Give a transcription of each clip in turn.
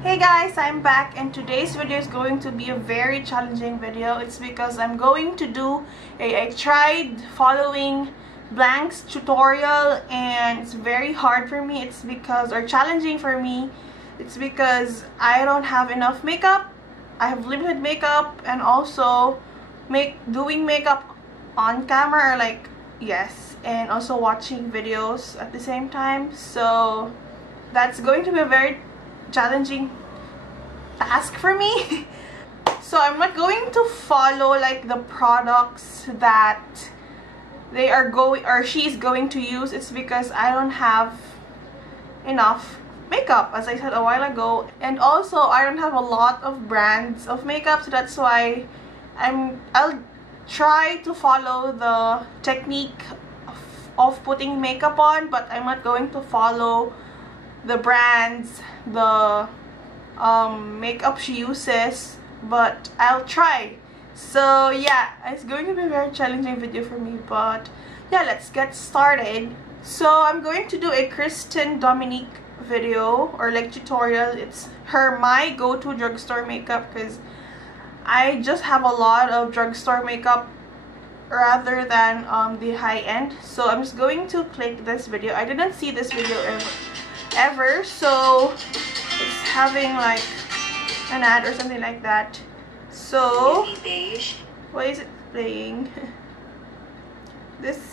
Hey guys, I'm back and today's video is going to be a very challenging video. It's because I'm going to do I tried following Blank's tutorial and it's very hard for me. It's because, or challenging for me, it's because I don't have enough makeup. I have limited makeup, and also doing makeup on camera, or like, yes, and also watching videos at the same time. So that's going to be a very challenging task for me. So I'm not going to follow like the products that they are going, or she's going to use. It's because I don't have enough makeup, as I said a while ago, and also I don't have a lot of brands of makeup, so that's why I'll try to follow the technique of putting makeup on, but I'm not going to follow the brands, the makeup she uses, but I'll try. So yeah, it's going to be a very challenging video for me, but yeah, let's get started. So I'm going to do a Christen Dominique video, or like tutorial. It's my go-to drugstore makeup because I just have a lot of drugstore makeup rather than the high-end. So I'm just going to click this video. I didn't see this video ever, so it's having like an ad or something like that. So why is it playing? Let's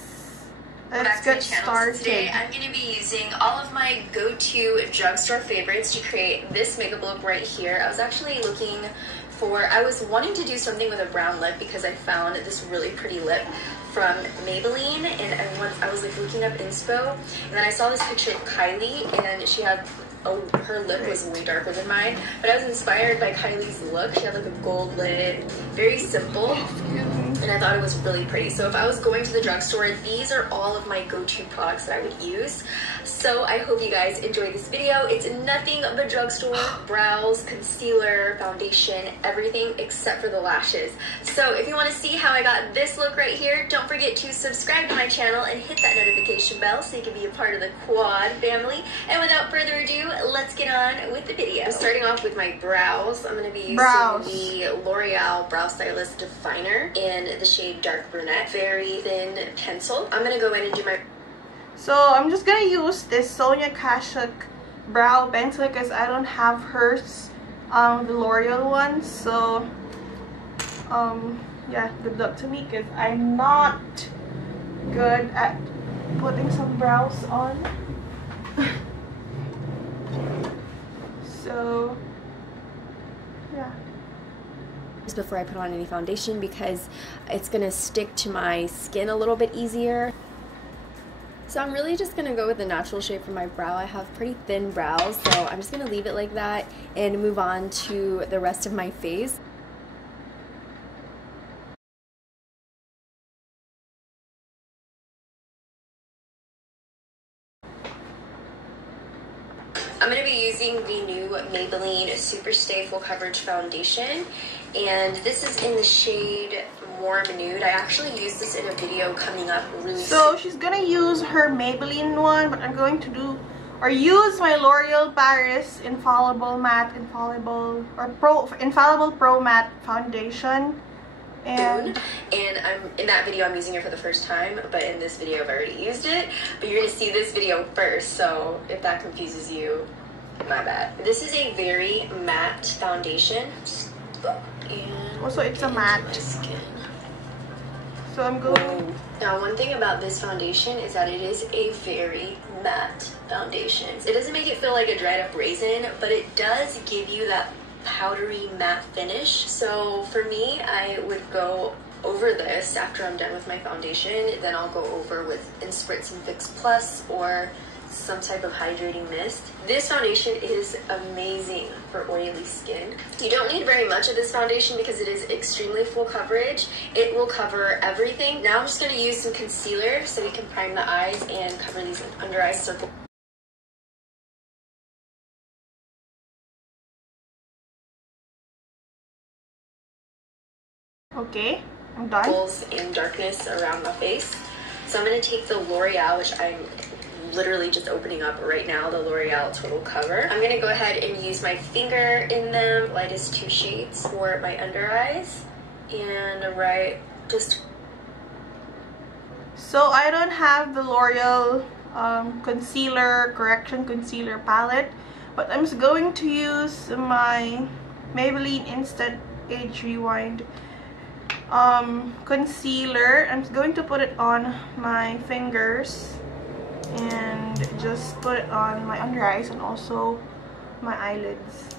get started. Today I'm going to be using all of my go-to drugstore favorites to create this makeup look right here. I was wanting to do something with a brown lip because I found this really pretty lip from Maybelline, and I was like looking up inspo, and then I saw this picture of Kylie, and she had her lip was way darker than mine, but I was inspired by Kylie's look. She had like a gold lid, very simple, and I thought it was really pretty. So if I was going to the drugstore, these are all of my go-to products that I would use. So I hope you guys enjoy this video. It's nothing but drugstore, brows, concealer, foundation, everything except for the lashes. So if you want to see how I got this look right here, don't forget to subscribe to my channel and hit that notification bell so you can be a part of the Quad family. And without further ado, let's get on with the video. I'm starting off with my brows. I'm going to be using the L'Oreal Brow Stylist Definer in the shade Dark Brunette. Very thin pencil. I'm going to go in and do my... So I'm just going to use this Sonia Kashuk brow pencil because I don't have hers, the L'Oreal one. So yeah, good luck to me because I'm not good at putting some brows on. So yeah, just before I put on any foundation, because it's gonna stick to my skin a little bit easier. So I'm really just gonna go with the natural shape for my brow. I have pretty thin brows, so I'm just gonna leave it like that and move on to the rest of my face. I'm going to be using the new Maybelline Super Stay Full Coverage Foundation, and this is in the shade Warm Nude. I actually used this in a video coming up really soon. So she's going to use her Maybelline one, but I'm going to use my L'Oreal Paris Infallible Pro Matte Foundation. And in that video I'm using it for the first time, but in this video I've already used it. But you're going to see this video first, so if that confuses you, my bad. This is a very matte foundation. And also it's a matte. my skin. So I'm going... Now, one thing about this foundation is that it is a very matte foundation. It doesn't make it feel like a dried up raisin, but it does give you that powdery matte finish. So for me, I would go over this after I'm done with my foundation. Then I'll go over with Spritz and Fix Plus or some type of hydrating mist. This foundation is amazing for oily skin. You don't need very much of this foundation because it is extremely full coverage. It will cover everything. Now I'm just going to use some concealer so we can prime the eyes and cover these under eye circles. Okay, I'm done. And darkness around my face. So I'm going to take the L'Oreal, which I'm literally just opening up right now the L'Oreal Total Cover. I'm gonna go ahead and use my finger in them, lightest 2 shades for my under eyes, and So I don't have the L'Oreal concealer, correction concealer palette, but I'm just going to use my Maybelline Instant Age Rewind concealer. I'm going to put it on my fingers and just put it on my under eyes and also my eyelids.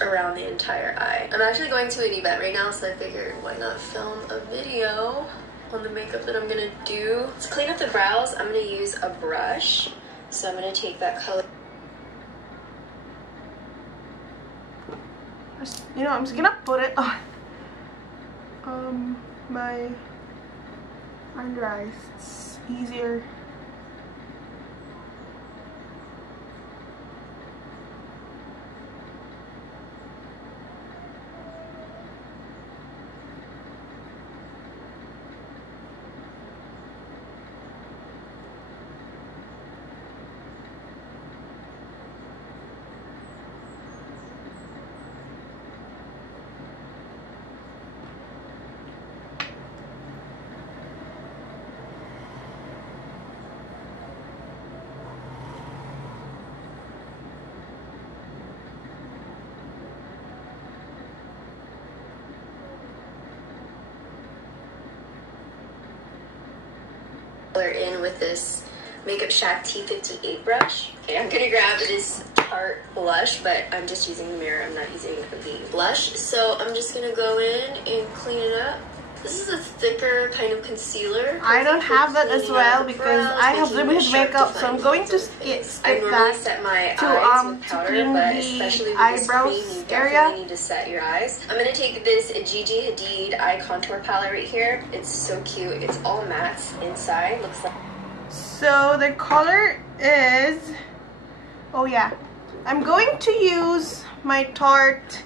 Around the entire eye. I'm actually going to an event right now, so I figured why not film a video on the makeup that I'm gonna do. To clean up the brows, I'm gonna use a brush. So I'm gonna take that color. You know, I'm just gonna put it on my under eyes. It's easier. In with this Makeup Shack T58 brush. Okay, I'm gonna grab this Tarte blush, but I'm just using the mirror. I'm not using the blush. So I'm just gonna go in and clean it up. This is a thicker kind of concealer. I don't have that as well because I have limited makeup, so I'm going to skip that set my to eyes with powder, clean but the especially with eyebrows this cream, you area. definitely need to set your eyes. I'm gonna take this Gigi Hadid eye contour palette right here. It's so cute. It's all mattes inside. Looks like. So the color is, oh yeah, I'm going to use my Tarte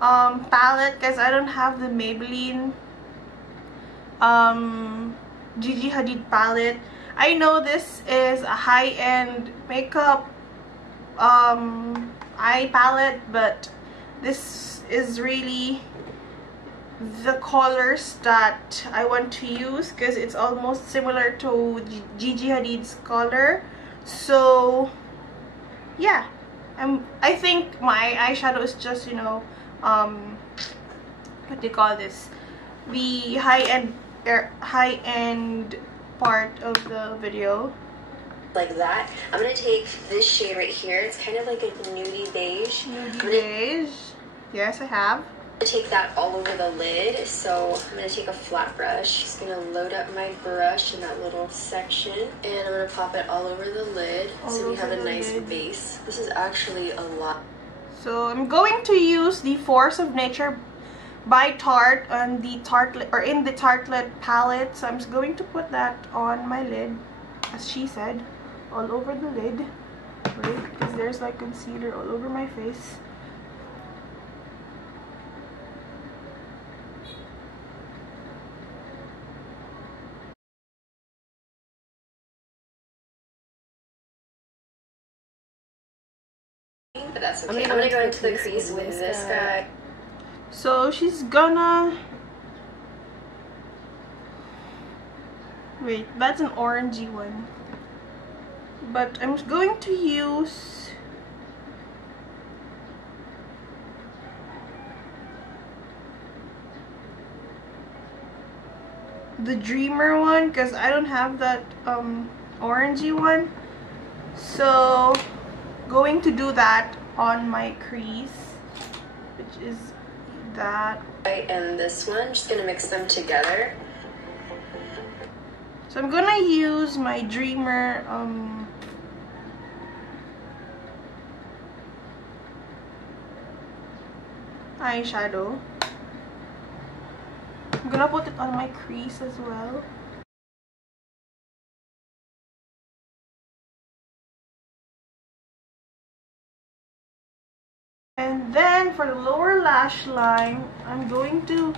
palette because I don't have the Maybelline Gigi Hadid palette. I know this is a high-end makeup eye palette, but this is really the colors that I want to use because it's almost similar to Gigi Hadid's color. So yeah, I think my eyeshadow is just, you know, what do you call this, the high-end part of the video. Like that. I'm gonna take this shade right here. It's kind of like a nudie beige. Beige. Yes, I have. I'm gonna take that all over the lid. So I'm gonna take a flat brush. Just gonna load up my brush in that little section, and I'm gonna pop it all over the lid so we have a nice base. This is actually a lot. So I'm going to use the Force of Nature by Tarte on the Tartlet, or in the Tartlet palette. So I'm just going to put that on my lid, as she said, all over the lid, right? Because there's like concealer all over my face. But that's okay. I'm gonna go into the crease with this guy. So she's gonna, wait, that's an orangey one, but I'm going to use the Dreamer one because I don't have that orangey one. So going to do that on my crease, which is that. And this one, just gonna mix them together. So I'm gonna use my Dreamer eyeshadow. I'm gonna put it on my crease as well. for the lower lash line, I'm going to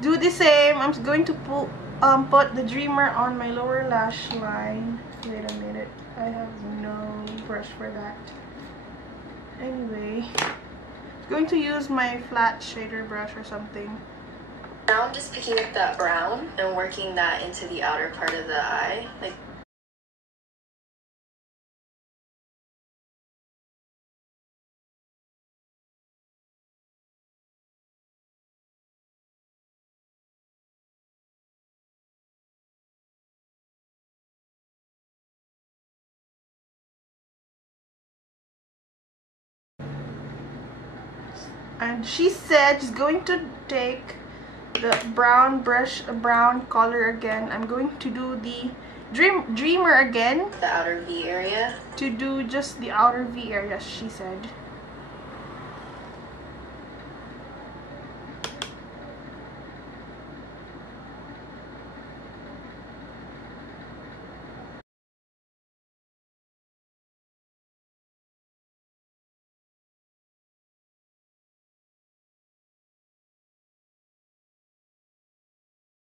do the same. I'm going to put the dreamer on my lower lash line. Wait a minute, I have no brush for that. Anyway, I'm going to use my flat shader brush or something. Now I'm just picking up that brown and working that into the outer part of the eye. And she said she's going to take the brown brush, brown color again. I'm going to do the dreamer again. The outer V area. To do just the outer V area, she said.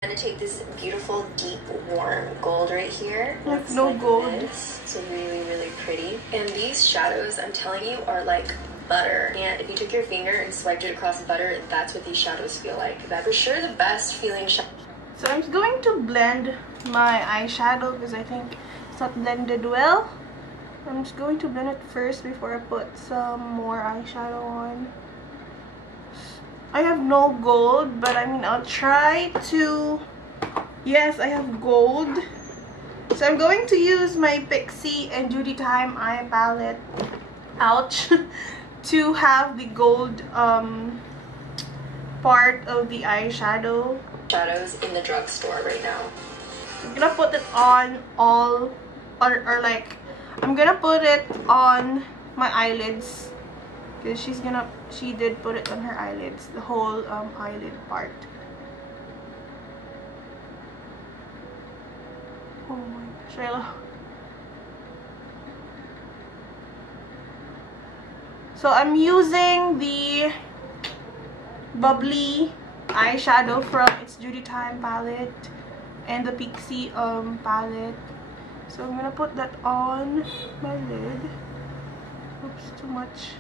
I'm gonna take this beautiful, deep, warm gold right here. Like no gold. It's really, really pretty. And these shadows, I'm telling you, are like butter. And if you took your finger and swiped it across butter, that's what these shadows feel like. That's for sure the best feeling shadow. So I'm going to blend my eyeshadow because I think it's not blended well. I'm just going to blend it first before I put some more eyeshadow on. I have no gold, but I mean, I'll try to... Yes, I have gold. So I'm going to use my Pixie and Duty Time eye palette, ouch, to have the gold part of the eyeshadow. Shadows in the drugstore right now. I'm gonna put it on all, or like, I'm gonna put it on my eyelids. Because she did put it on her eyelids, the whole eyelid part. Oh my gosh, so I'm using the bubbly eyeshadow from its Duty Time palette and the Pixie palette. So I'm gonna put that on my lid. Oops, too much.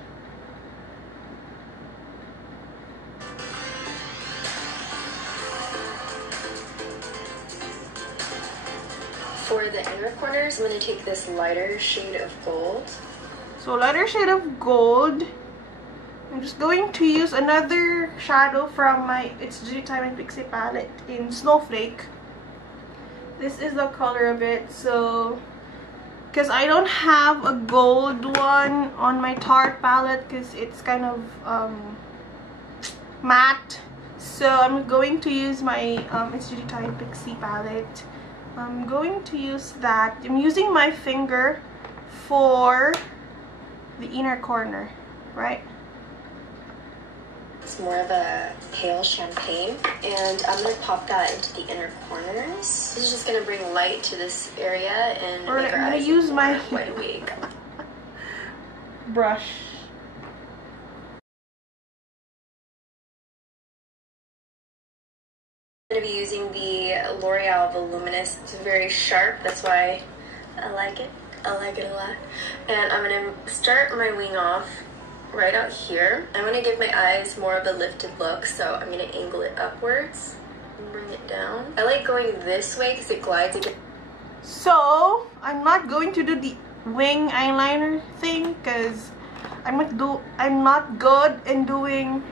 For the inner corners, I'm going to take this lighter shade of gold. So lighter shade of gold. I'm just going to use another shadow from my It's Duty Time and Pixie palette in Snowflake. This is the color of it. So, because I don't have a gold one on my Tarte palette because it's kind of matte. So I'm going to use my It's Duty Time Pixie palette. I'm going to use that. I'm using my finger for the inner corner, right? It's more of a pale champagne, and I'm going to pop that into the inner corners. This is just going to bring light to this area and make our I'm going eyes to use my wide awake. brush. I'm going to be using the L'Oreal Voluminous. It's very sharp, that's why I like it. I like it a lot. And I'm going to start my wing off right out here. I'm going to give my eyes more of a lifted look, so I'm going to angle it upwards and bring it down. I like going this way because it glides again. So I'm not going to do the wing eyeliner thing because I'm not good in doing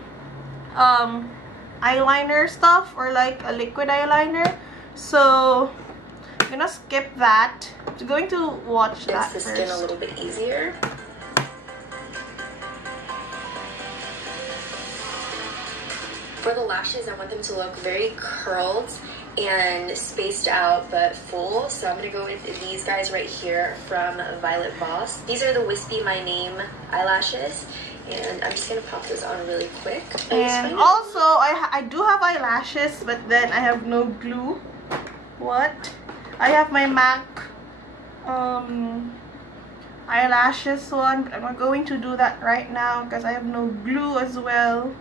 eyeliner stuff or like a liquid eyeliner, so I'm gonna skip that. I'm going to watch that Makes the first. skin a little bit easier. For the lashes, I want them to look very curled and spaced out but full, so I'm going to go with these guys right here from Violet Voss. These are the Wispy My Name eyelashes, and I'm just going to pop those on really quick. And also, I do have eyelashes, but then I have no glue. What? I have my MAC eyelashes one, but I'm not going to do that right now because I have no glue as well.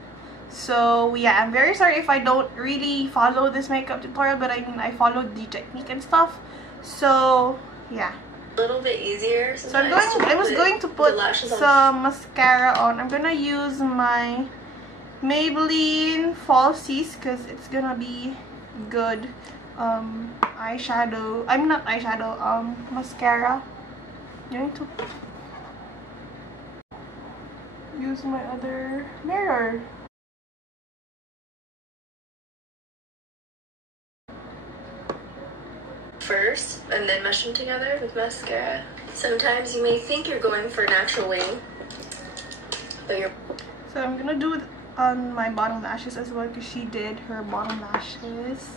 So yeah, I'm very sorry if I don't really follow this makeup tutorial, but I mean I followed the technique and stuff. So yeah, a little bit easier. So I was going to put some mascara on. I'm gonna use my Maybelline Falsies because it's gonna be good eyeshadow. I'm not eyeshadow, mascara. I'm going to use my other mirror. First, and then mesh them together with mascara. Sometimes you may think you're going for natural wing, but you're... So I'm gonna do it on my bottom lashes as well because she did her bottom lashes.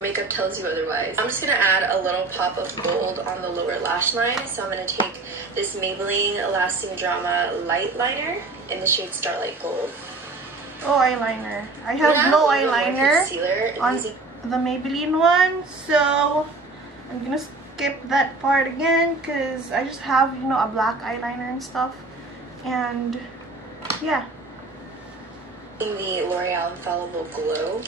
Makeup tells you otherwise. I'm just gonna add a little pop of gold on the lower lash line. So I'm gonna take this Maybelline Lasting Drama Light Liner in the shade Starlight Gold. Oh, eyeliner. I have no eyeliner on the Maybelline one, so I'm gonna skip that part again because I just have, you know, a black eyeliner and stuff. And yeah. The L'Oreal Infallible Glow.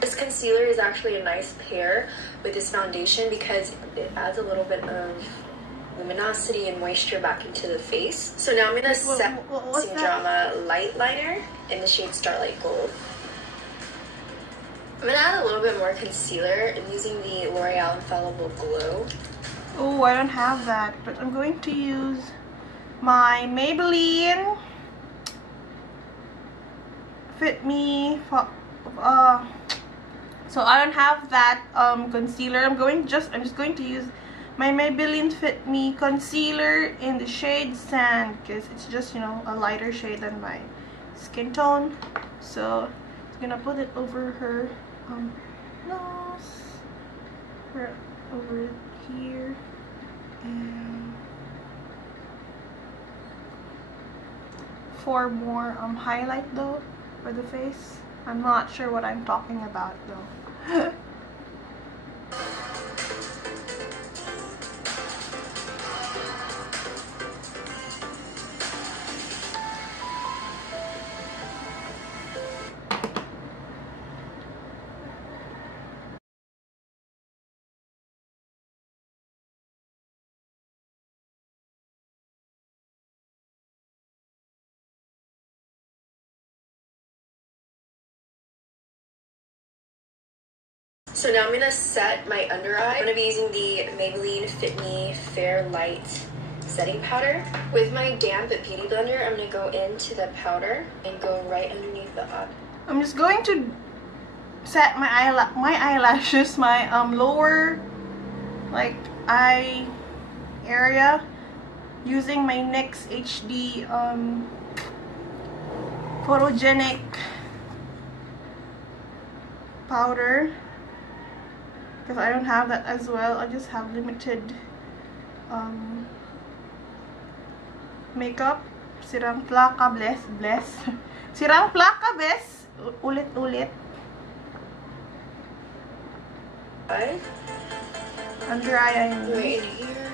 This concealer is actually a nice pair with this foundation because it adds a little bit of luminosity and moisture back into the face. So now I'm going to set Lasting Drama Light Liner in the shade Starlight Gold. I'm going to add a little bit more concealer and using the L'Oreal Infallible Glow. Oh, I don't have that, but I'm going to use my Maybelline Fit Me so I don't have that concealer. I'm just going to use my Maybelline Fit Me concealer in the shade Sand because it's just, you know, a lighter shade than my skin tone. So I'm gonna put it over her nose, over here, and for more highlight though for the face. I'm not sure what I'm talking about though. So now I'm going to set my under eye. I'm going to be using the Maybelline Fit Me Fair Light setting powder. With my damp beauty blender, I'm going to go into the powder and go right underneath the eye. I'm just going to set my eyelashes, my lower like eye area using my NYX HD photogenic powder. Because I don't have that as well. I just have limited makeup. Sirang plaka, bless. Sirang plaka, bes. Ulit. Eye? Under eye, I mean. Right in here.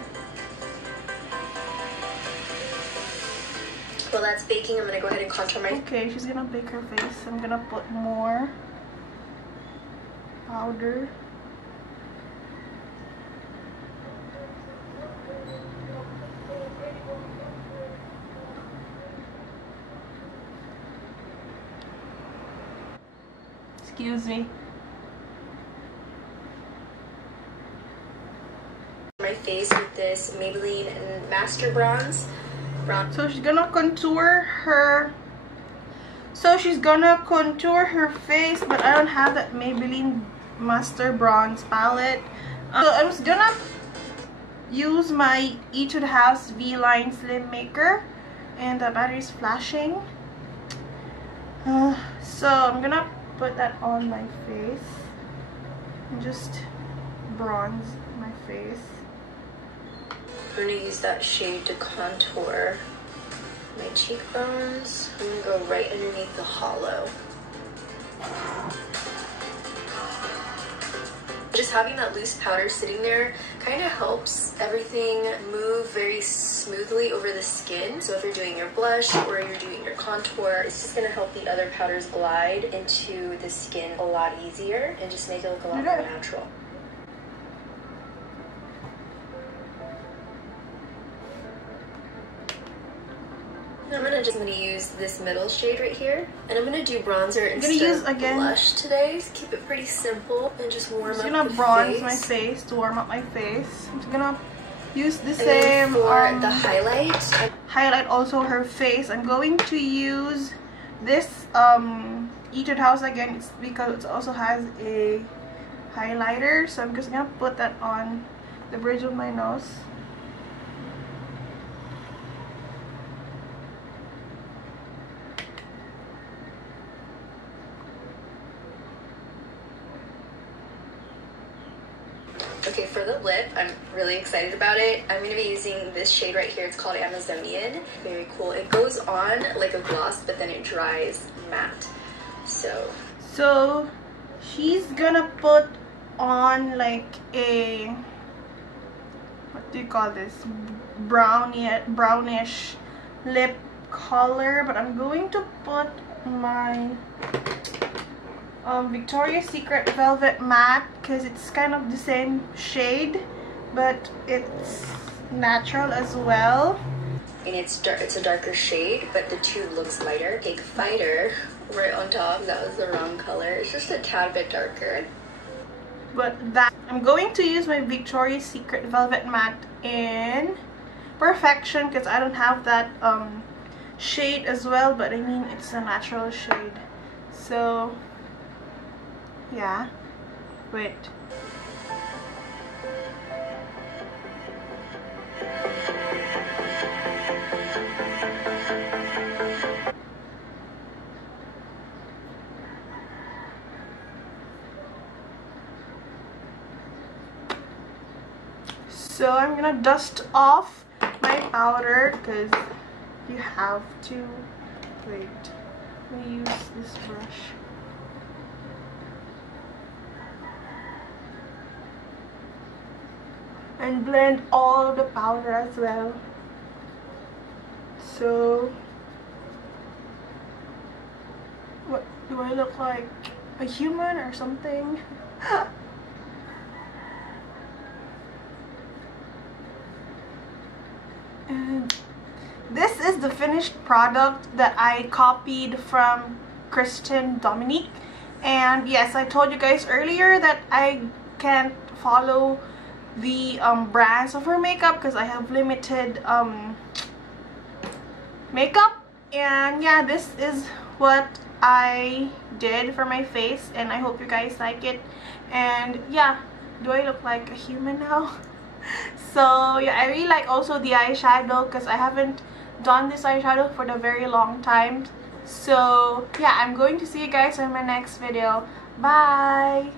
While that's baking, I'm gonna go ahead and contour my... Okay, she's gonna bake her face. I'm gonna put more powder. Excuse me. My face with this Maybelline Master Bronze. So she's gonna contour her. So she's gonna contour her face, but I don't have that Maybelline Master Bronze palette. So I'm just gonna use my Etude to the House V-Line Slim Maker, and the battery is flashing. So I'm gonna put that on my face and just bronze my face. I'm going to use that shade to contour my cheekbones. I'm going to go right underneath the hollow. Just having that loose powder sitting there kind of helps everything move very smoothly over the skin. So if you're doing your blush or you're doing your contour, it's just going to help the other powders glide into the skin a lot easier and just make it look a lot more natural. I'm gonna use this middle shade right here, and I'm gonna do bronzer instead of blush today. Just keep it pretty simple and just warm up the face. I'm gonna bronze my face to warm up my face. I'm just gonna use the same for the highlight also her face. I'm going to use this Etude House again. It's because it also has a highlighter, so I'm just gonna put that on the bridge of my nose. Okay, for the lip, I'm really excited about it. I'm going to be using this shade right here. It's called Amazonian. Very cool. It goes on like a gloss, but then it dries matte. So she's gonna put on like a, what do you call this, brownish lip color, but I'm going to put my Victoria's Secret Velvet Matte because it's kind of the same shade, but it's natural as well. And it's a darker shade, but the tube looks lighter. Take Fighter right on top. That was the wrong color. It's just a tad bit darker. But that, I'm going to use my Victoria's Secret Velvet Matte in Perfection because I don't have that shade as well, but I mean it's a natural shade. So yeah, wait. So I'm gonna dust off my powder because you have to. Wait, let me use this brush. And blend all the powder as well. So, what do I look like? A human or something? And this is the finished product that I copied from Christen, Dominique. And yes, I told you guys earlier that I can't follow the brands of her makeup because I have limited makeup. And yeah, this is what I did for my face, and I hope you guys like it. And yeah, do I look like a human now? So yeah, I really like also the eyeshadow because I haven't done this eyeshadow for the very long time. So yeah, I'm going to see you guys in my next video. Bye.